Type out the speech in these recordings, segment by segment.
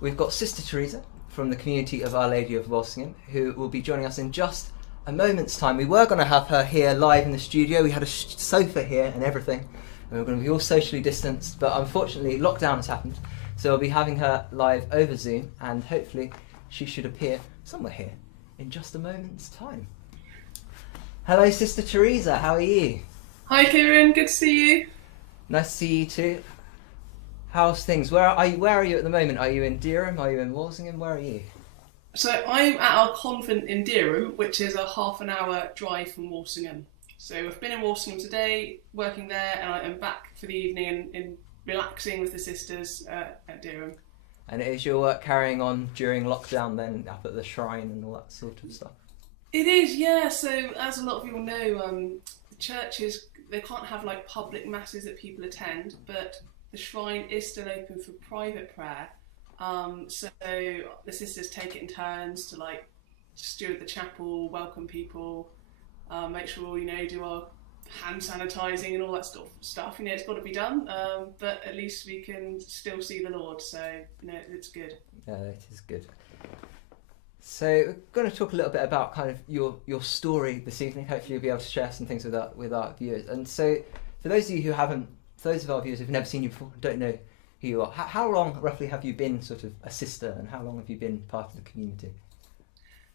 we've got Sister Theresa from the community of Our Lady of Walsingham, who will be joining us in just a moment's time. We were going to have her here live in the studio. We had a sofa here and everything, and we were going to be all socially distanced, but unfortunately lockdown has happened, so we'll be having her live over Zoom, and hopefully she should appear somewhere here in just a moment's time. Hello, Sister Theresa, how are you? Hi Kieran, good to see you. Nice to see you too. How's things? Where are you? Where are you at the moment? Are you in Durham? Are you in Walsingham? Where are you? So I'm at our convent in Durham, which is a half an hour drive from Walsingham. So I've been in Walsingham today, working there, and I am back for the evening and relaxing with the sisters at Durham. And is your work carrying on during lockdown then, up at the shrine and all that sort of stuff? It is, yeah. So as a lot of people know, the churches, they can't have like public masses that people attend, but the shrine is still open for private prayer. So the sisters take it in turns to like steward the chapel, welcome people, make sure do our hand sanitising and all that stuff. It's got to be done, but at least we can still see the Lord. So it's good. Yeah, it is good. So we're going to talk a little bit about kind of your story this evening. Hopefully you'll be able to share some things with our viewers. And so for those of you who haven't, those of our viewers who've never seen you before, don't know who you are, how long roughly have you been sort of a sister, and how long have you been part of the community?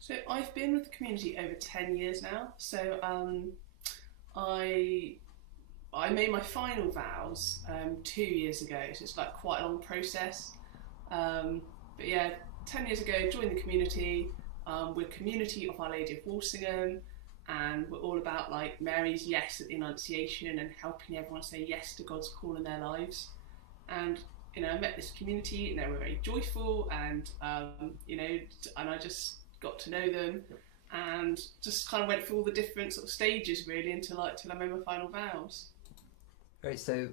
So I've been with the community over 10 years now. So I made my final vows 2 years ago, so it's like quite a long process. But yeah, 10 years ago, joined the community. We're Community of Our Lady of Walsingham, and we're all about like Mary's yes at the Annunciation and helping everyone say yes to God's call in their lives. And I met this community, and they were very joyful, and and I just got to know them, and just kind of went through all the different sort of stages really until I made my final vows. Great. So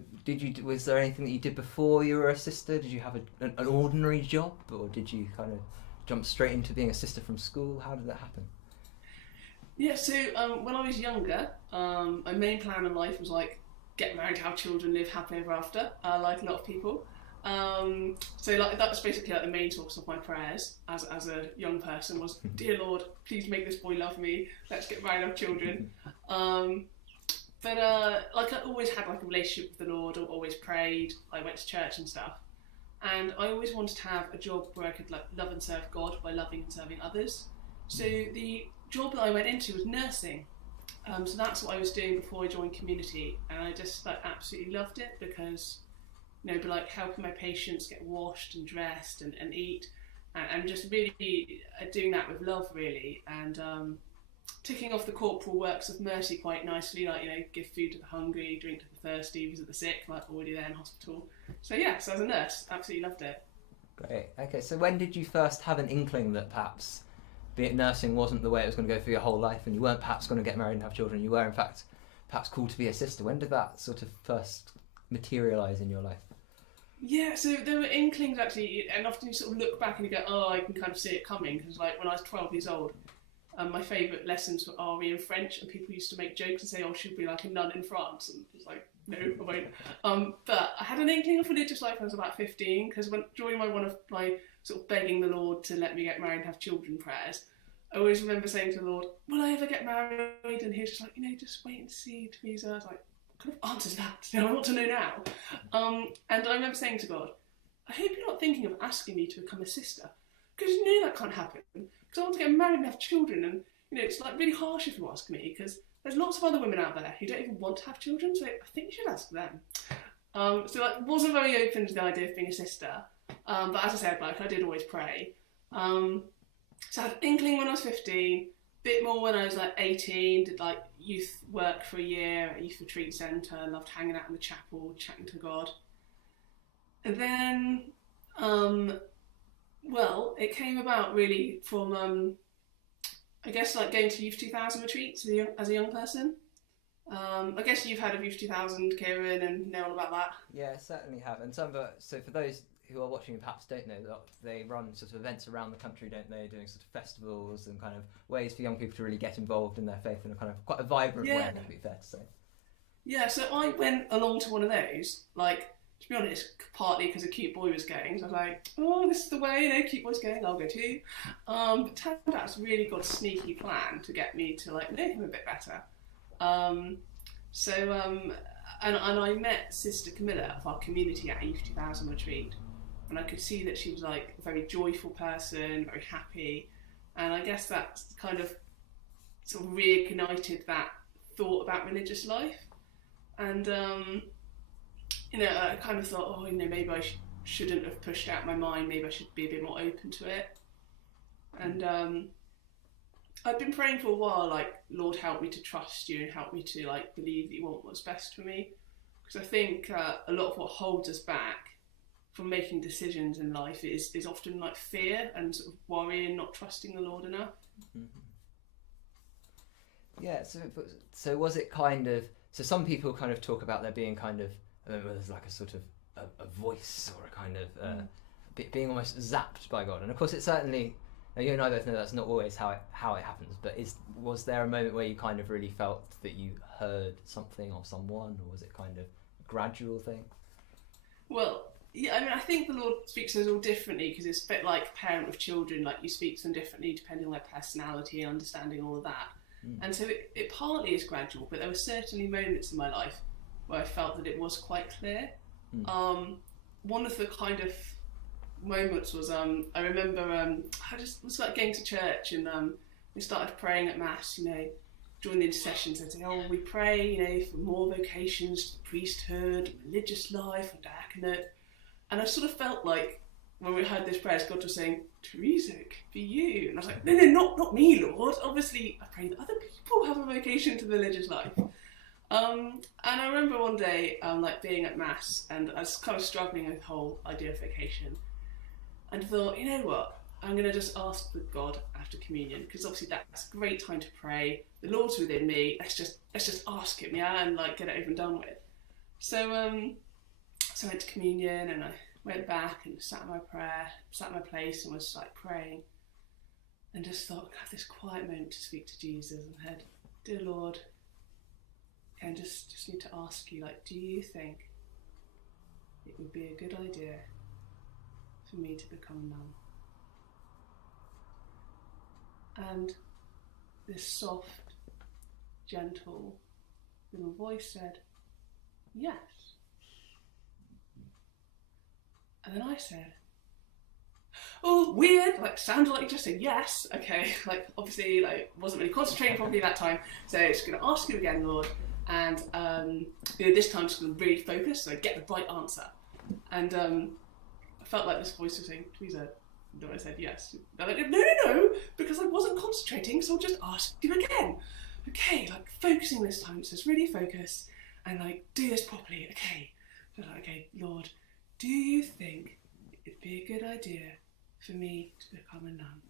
was there anything that you did before you were a sister? Did you have an ordinary job, or did you kind of jump straight into being a sister from school? How did that happen? Yeah, so when I was younger, my main plan in life was like get married, have children, live happily ever after, like a lot of people. So like that was basically like the main source of my prayers as a young person was, dear Lord, please make this boy love me, let's get married, have children. But like I always had like a relationship with the Lord, or always prayed, I went to church and stuff. And I always wanted to have a job where I could like love and serve God by loving and serving others. So the job that I went into was nursing. So that's what I was doing before I joined community, and I just like absolutely loved it because but like helping my patients get washed and dressed and eat, and just really doing that with love really, and ticking off the corporal works of mercy quite nicely, like give food to the hungry, drink to the thirsty, visit the sick, like already there in hospital. So yeah, so as a nurse, absolutely loved it. Great. Okay, so when did you first have an inkling that perhaps, be it nursing wasn't the way it was going to go for your whole life, and you weren't perhaps going to get married and have children, you were in fact perhaps called to be a sister? When did that sort of first materialise in your life? Yeah, so there were inklings actually, and often you sort of look back and you go, oh, I can kind of see it coming, because like when I was 12 years old, my favourite lessons were RE in French, and people used to make jokes and say, oh, she'll be like a nun in France, and it's like, no, I won't. But I had an inkling of religious life when I was about 15, because during one of my sort of begging the Lord to let me get married and have children prayers, I always remember saying to the Lord, will I ever get married? And he was just like, just wait and see, Theresa. I was like, what kind of answer is that? I want to know now. And I remember saying to God, I hope you're not thinking of asking me to become a sister, because you know that can't happen. Because I want to get married and have children, and it's like really harsh if you ask me, because there's lots of other women out there who don't even want to have children, so I think you should ask them. So like wasn't very open to the idea of being a sister, but as I said, like I did always pray. So I had inkling when I was 15, bit more when I was like 18, did like youth work for a year at a youth retreat centre, loved hanging out in the chapel, chatting to God. And then, well, it came about really from, I guess like going to Youth 2000 retreats as a young person. I guess you've heard of Youth 2000, Kieran, and know all about that. Yeah, I certainly have. And so for those who are watching and perhaps don't know, that they run sort of events around the country, don't they, doing sort of festivals and kind of ways for young people to really get involved in their faith in a kind of quite a vibrant way, to be fair to say. Yeah, so I went along to one of those, like to be honest, partly because a cute boy was going, so I was like, oh, this is the way, cute boy's going, I'll go too. But turned out it's really got a sneaky plan to get me to like know him a bit better. And I met Sister Camilla of our community at Youth 2000 retreat, and I could see that she was like a very joyful person, very happy, and I guess that kind of sort of reignited that thought about religious life. And I kind of thought, maybe I shouldn't have pushed out my mind, maybe I should be a bit more open to it. And I've been praying for a while, like, Lord, help me to trust you and help me to like believe that you want what's best for me, because I think a lot of what holds us back from making decisions in life is often like fear and sort of worry and not trusting the Lord enough. Mm-hmm. Yeah, so was it kind of, so some people kind of talk about there being kind of, there's like a sort of a voice or a kind of being almost zapped by God, and of course it certainly, you and I both know that's not always how it happens, but was there a moment where you kind of really felt that you heard something or someone, or was it kind of a gradual thing? Well, yeah, I mean, I think the Lord speaks to us all differently, because it's a bit like a parent with children, like you speak to them differently depending on their personality and understanding all of that. And so it partly is gradual, but there were certainly moments in my life where I felt that it was quite clear. One of the kind of moments was, I remember I just was like going to church, and we started praying at Mass, during the intercessions. They'd say, we pray, for more vocations to the priesthood, religious life, or diaconate. And I sort of felt like, when we heard those prayers, God was saying, Theresa, it could be you. And I was like, no, not me, Lord. Obviously, I pray that other people have a vocation to the religious life. And I remember one day, being at Mass, and I was kind of struggling with the whole idea of vocation. And I thought, you know what? I'm going to just ask with God after communion, because obviously that's a great time to pray. The Lord's within me. Let's just ask Him, and like get it over and done with. So I went to communion, and I went back and sat in my place, and was like praying, and just thought, I have this quiet moment to speak to Jesus, and said, dear Lord, I just need to ask you, like, do you think it would be a good idea for me to become a nun? And this soft, gentle little voice said, yes. And then I said, oh, weird, like sounded like you just said yes. Okay, like obviously like wasn't really concentrating properly that time. So it's going to ask you again, Lord, and this time just going to really focus so I get the right answer. And I felt like this voice was saying, Theresa, then I said yes. And I said, no, because I wasn't concentrating, so I'll just ask you again. Okay, like focusing this time, it says really focus and like do this properly. Okay, so like, okay, Lord, do you think it'd be a good idea for me to become a nun?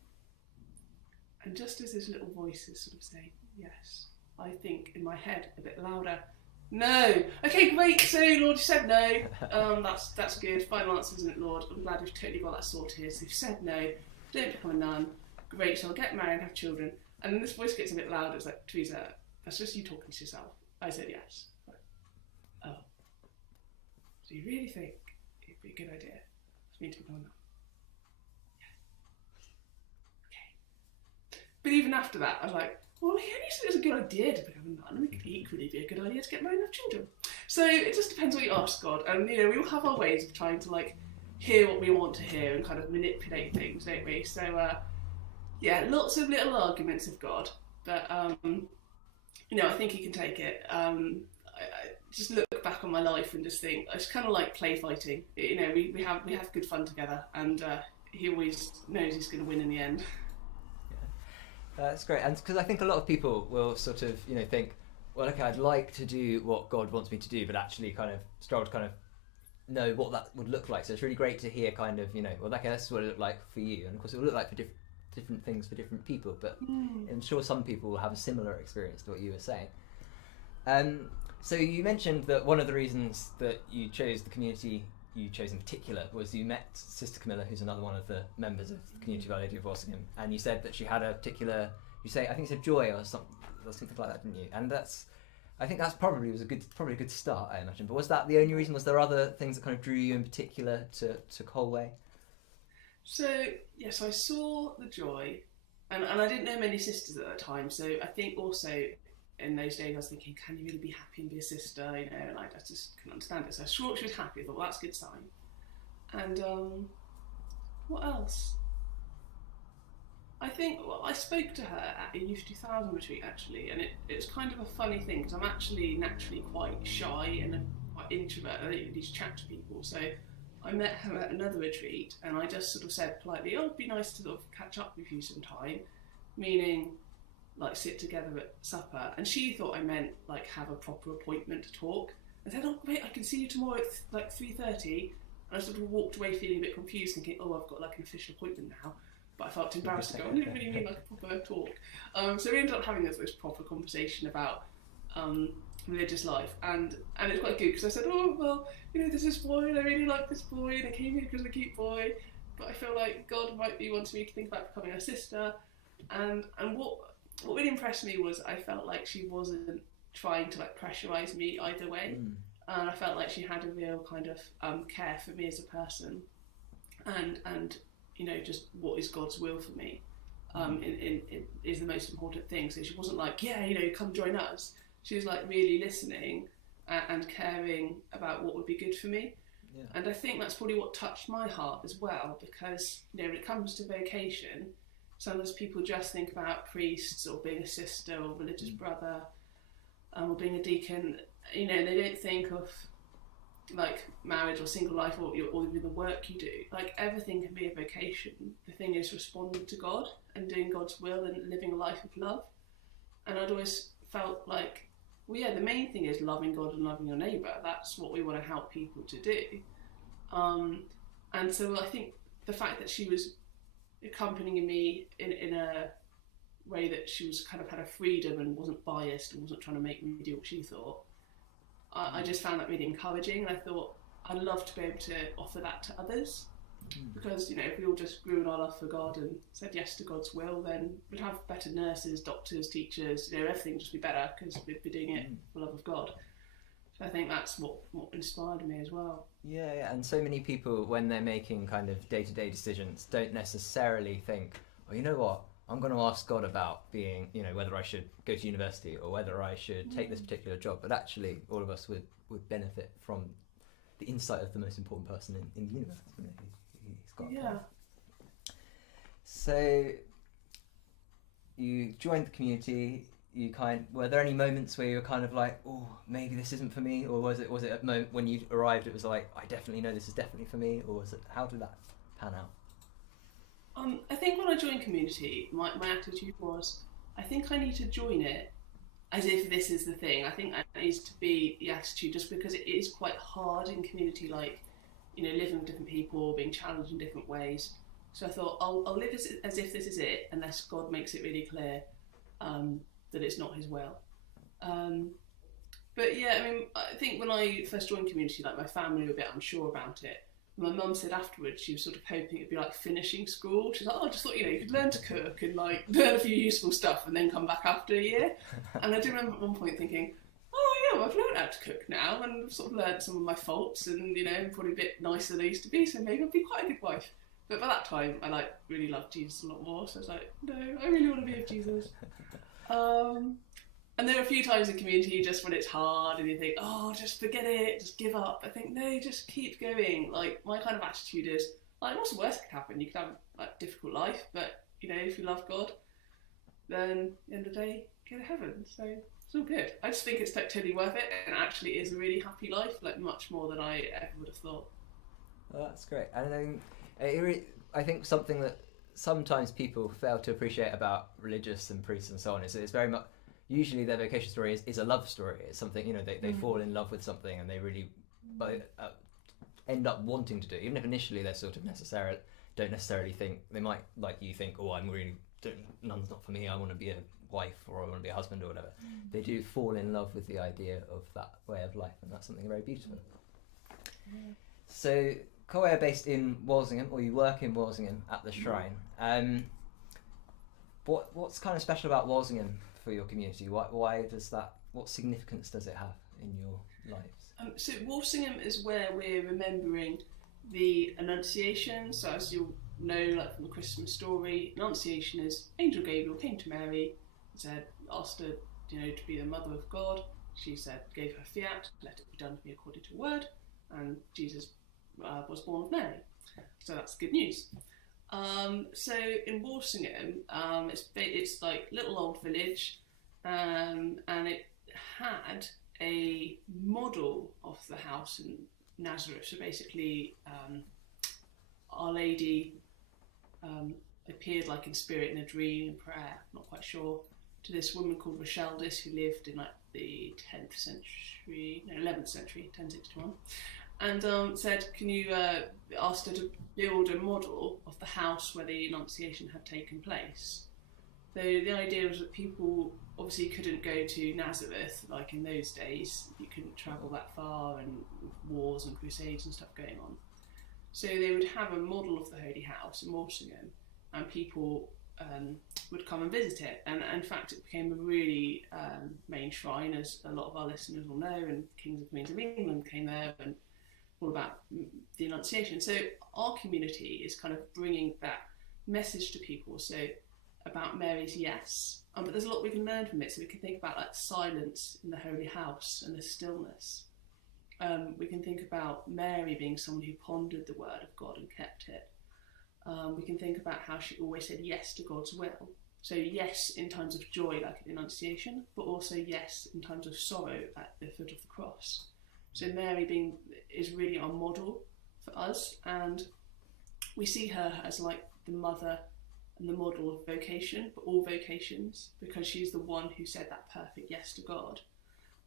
And just as this little voice is sort of saying yes, I think in my head a bit louder, no. Okay, great. So Lord, you said no. That's good. Final answer, isn't it, Lord? I'm glad we've totally got that sorted. So you've said no. Don't become a nun. Great. So I'll get married and have children. And then this voice gets a bit louder. It's like, Theresa, that's just you talking to yourself. I said yes. Like, oh. So you really think it'd be a good idea for me to become a nun? Yeah. Okay. But even after that, I was like, well, he only said it was a good idea to become a nun. It could equally be a good idea to get married and have children. So it just depends what you ask God. And, we all have our ways of trying to, like, hear what we want to hear and kind of manipulate things, don't we? So, lots of little arguments with God. But, I think He can take it. I just look back on my life and just think, it's kind of like play fighting. We have good fun together. And He always knows He's going to win in the end. That's great, and because I think a lot of people will sort of, think, well, okay, I'd like to do what God wants me to do, but actually kind of struggle to kind of know what that would look like. So it's really great to hear kind of, well, okay, this is what it looked like for you, and of course it will look like for different things for different people, but I'm sure some people will have a similar experience to what you were saying. So you mentioned that one of the reasons that you chose the community you chose in particular was you met Sister Camilla, who's another one of the members of the community of Our Lady of Walsingham, and you said that she had a particular, I think you said joy or something like that, didn't you? And that's, I think that's probably a good start, I imagine. But was that the only reason? Was there other things that kind of drew you in particular to Colway? So yes, I saw the joy, and I didn't know many sisters at that time. So I think also in those days I was thinking, can you really be happy and be a sister? You know, and I just couldn't understand it. So I saw she was happy. I thought, well, that's a good sign. And what else? I think, well, I spoke to her at a Youth 2000 retreat actually, and it's kind of a funny thing because I'm actually naturally quite shy and quite introvert. I don't really chat to people, so I met her at another retreat, and I just sort of said politely, "Oh, it'd be nice to sort of catch up with you sometime," meaning like sit together at supper. And she thought I meant like have a proper appointment to talk. I said, "Oh, great, I can see you tomorrow at like 3:30." And I sort of walked away feeling a bit confused, thinking, "Oh, I've got like an official appointment now." But I felt embarrassed to go, I didn't really mean like a proper talk. So we ended up having this proper conversation about religious life, and it's quite good because I said, "Oh, well, you know, there's this boy and I really like this boy and I came here because I'm a cute boy, but I feel like God might be wanting me to think about becoming a sister." And what really impressed me was I felt like she wasn't trying to like pressurise me either way. And I felt like she had a real kind of care for me as a person, and you know, just what is God's will for me is the most important thing. So she wasn't like, "Yeah, you know, come join us." She was like really listening and caring about what would be good for me. Yeah. And I think that's probably what touched my heart as well, because, you know, when it comes to vocation, sometimes people just think about priests or being a sister or religious brother or being a deacon. You know, they don't think of like marriage or single life or even the work you do. Like everything can be a vocation. The thing is responding to God and doing God's will and living a life of love. And I'd always felt like, well, yeah, the main thing is loving God and loving your neighbour. That's what we want to help people to do. And so I think the fact that she was accompanying me in a way that she was kind of had a freedom and wasn't biased and wasn't trying to make me do what she thought, I just found that really encouraging, and I thought I'd love to be able to offer that to others, because, you know, if we all just grew in our love for God and said yes to God's will, then we'd have better nurses, doctors, teachers, you know, everything would just be better because we'd be doing it for the love of God. So I think that's what inspired me as well. Yeah, and so many people, when they're making kind of day-to-day decisions, don't necessarily think, "Oh, you know what, I'm going to ask God about being, you know, whether I should go to university or whether I should take this particular job." But actually, all of us would benefit from the insight of the most important person in the universe. You know, he's got a plan. So, you joined the community. Were there any moments where you were kind of like, "Oh, maybe this isn't for me," or was it a moment when you arrived it was like, "I definitely know this is definitely for me," or was it, how did that pan out? I think when I joined community, my attitude was, I think I need to join it as if this is the thing. I think that needs to be the attitude, just because it is quite hard in community, like, you know, living with different people, being challenged in different ways. So I thought I'll live as if this is it, unless God makes it really clear that it's not His will. But yeah, I mean, I think when I first joined community, like, my family were a bit unsure about it. My mum said afterwards she was sort of hoping it'd be like finishing school. She's like, "Oh, I just thought, you know, you could learn to cook and like learn a few useful stuff and then come back after a year." And I do remember at one point thinking, "Oh yeah, well, I've learned how to cook now and sort of learned some of my faults, and, you know, I'm probably a bit nicer than I used to be, so maybe I'll be quite a good wife." But by that time, I like really loved Jesus a lot more, so I was like, "No, I really want to be with Jesus." And there are a few times in community just when it's hard and you think, "Oh, just forget it, just give up." I think, no, just keep going. Like, my kind of attitude is, like, what's the worst that could happen? You could have a difficult life, but, you know, if you love God, then at the end of the day, go to heaven. So it's all good. I just think it's totally worth it, and actually is a really happy life, like much more than I ever would have thought. Well, that's great. And I think something that sometimes people fail to appreciate about religious and priests and so on is it's very much, usually their vocation story is a love story. It's something, you know, they fall in love with something and they really end up wanting to do, even if initially they're sort of don't necessarily think, they might, like you, think, "Oh, none's not for me, I want to be a wife or I want to be a husband," or whatever. They do fall in love with the idea of that way of life, and that's something very beautiful. So Colway are based in Walsingham, or you work in Walsingham at the Shrine. What's kind of special about Walsingham for your community? Why does that what significance does it have in your lives? So Walsingham is where we're remembering the Annunciation. So as you'll know, like from the Christmas story, Annunciation is Angel Gabriel came to Mary, said, asked her, to be the mother of God. She said, gave her fiat, let it be done to me according to word, and Jesus was born of Mary. So that's good news. So in Walsingham, it's like little old village, and it had a model of the house in Nazareth. So basically, Our Lady appeared like in spirit in a dream, in prayer, not quite sure, to this woman called Rocheldis who lived in like the 11th century, 1061, and said, can you ask her to build a model of the house where the Annunciation had taken place. So the idea was that people obviously couldn't go to Nazareth, like in those days, you couldn't travel that far, and wars and crusades and stuff going on. So they would have a model of the Holy House in Walsingham, and people would come and visit it. And in fact, it became a really main shrine, as a lot of our listeners will know, and kings and queens of England came there, and all about the Annunciation. So our community is kind of bringing that message to people, so about Mary's yes. But there's a lot we can learn from it. So we can think about like silence in the Holy House and the stillness. We can think about Mary being someone who pondered the word of God and kept it. We can think about how she always said yes to God's will. So yes in times of joy, like at the Annunciation, but also yes in times of sorrow at the foot of the cross. So Mary is really our model for us, and we see her as like the mother and the model of vocation, but all vocations, because she's the one who said that perfect yes to God.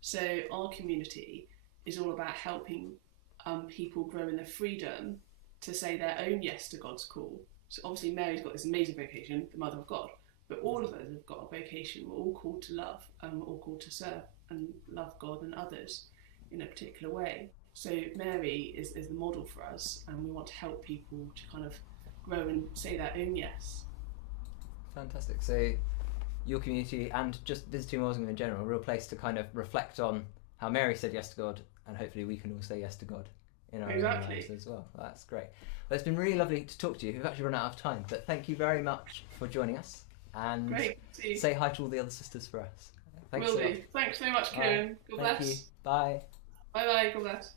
So our community is all about helping people grow in their freedom to say their own yes to God's call. So obviously Mary's got this amazing vocation, the Mother of God, but all of us have got a vocation. We're all called to love, and we're all called to serve and love God and others in a particular way. So Mary is the model for us, and we want to help people to kind of grow and say their own yes. Fantastic. So your community, and just visiting Walsingham in general, a real place to kind of reflect on how Mary said yes to God, and hopefully we can all say yes to God in our own lives as well. That's great. Well, it's been really lovely to talk to you. We've actually run out of time, but thank you very much for joining us, and say hi to all the other sisters for us. Thanks. Will do. Thanks so much, Kieran. God bless. Thank you. Bye. Bye bye. God bless.